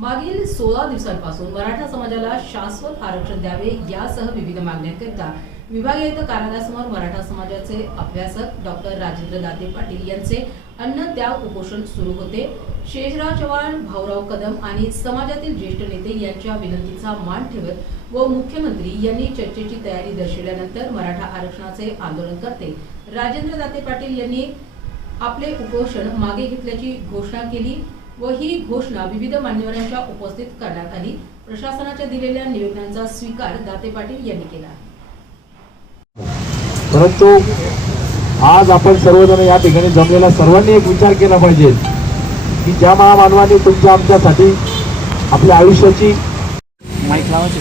मागील 16 दिवसांपासून मराठा समाजाला शाश्वत आरक्षण द्यावे यासह विविध मागण्यांकरिता विभागीय कार्यालयासमोर मराठा समाजाचे अभ्यासक डॉक्टर राजेंद्र दाते पाटील यांचे अन्न त्याग उपोषण सुरू होते। शेषराव चव्हाण, भाऊराव कदम आणि समाजातील ज्येष्ठ नेते यांच्या विनंतीचा मान ठेवत व मुख्यमंत्री यांनी चर्चेची तयारी दर्शवल्यानंतर मराठा आरक्षणाचे आंदोलनकर्ते राजेंद्र दाते पाटील यांनी आपले उपोषण मागे घेतल्याची घोषणा केली व ही घोषणा विविध मान्यवरांच्या उपस्थित करण्यात आली। प्रशासनाच्या दिलेल्या निवेदनांचा स्वीकार दाते पाटील यांनी केला। परंतु आज आपण सर्वजण या ठिकाणी जमलेल्या सर्वांनी एक विचार केला पाहिजे की ज्या महामानवाने तुमच्या आमच्यासाठी आपल्या आयुष्याची माईक लावायची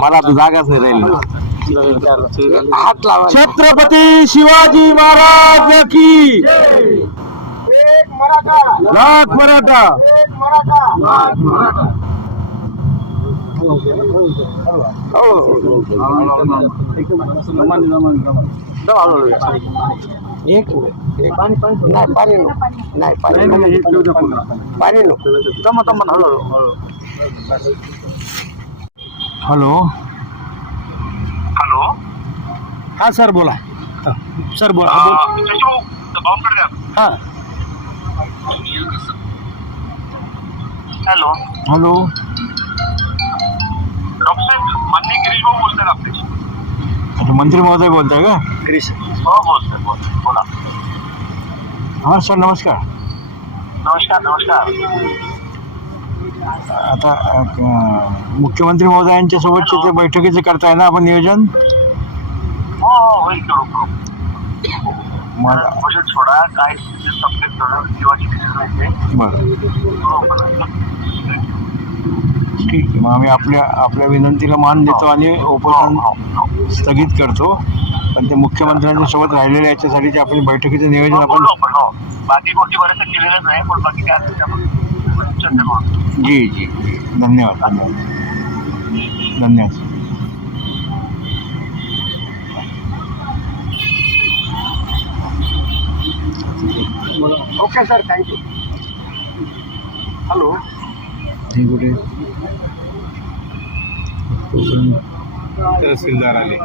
मला जागाच नाही राहिली। छत्रपती शिवाजी महाराज की लाख मराठा। हॅलो हॅलो, हा सर बोला। सर बोला। हा हॅलो हॅलो, डॉक्टर साहेब माननीय गिरीश भाऊ बोलतात आपल्याशी। मंत्री महोदय बोलताय का? गिरीश हो बोलतोय, बोला। हा सर नमस्कार। नमस्कार नमस्कार। आता मुख्यमंत्री महोदयांच्या सोबतचे ते बैठकीचे करताय ना आपण नियोजन? हो हो होईल, करू म्हणजे थोडा काय सब्जेक्ट थोडं जीवाची बरं ठीक आहे। मग आम्ही आपल्या विनंतीला मान देतो आणि उपोषण स्थगित करतो, पण ते मुख्यमंत्र्यांच्या सोबत राहिलेल्या याच्यासाठी आपण बैठकीचं नियोजन आपण बाकी गोष्टी बऱ्याचशा केलेल्याच नाही, पण बाकी काय असेल त्यामध्ये चर्चा करू। जी जी धन्यवाद धन्यवाद धन्यवाद। Okay sir, thank you. हॅलो, कुठे तहसीलदार आले।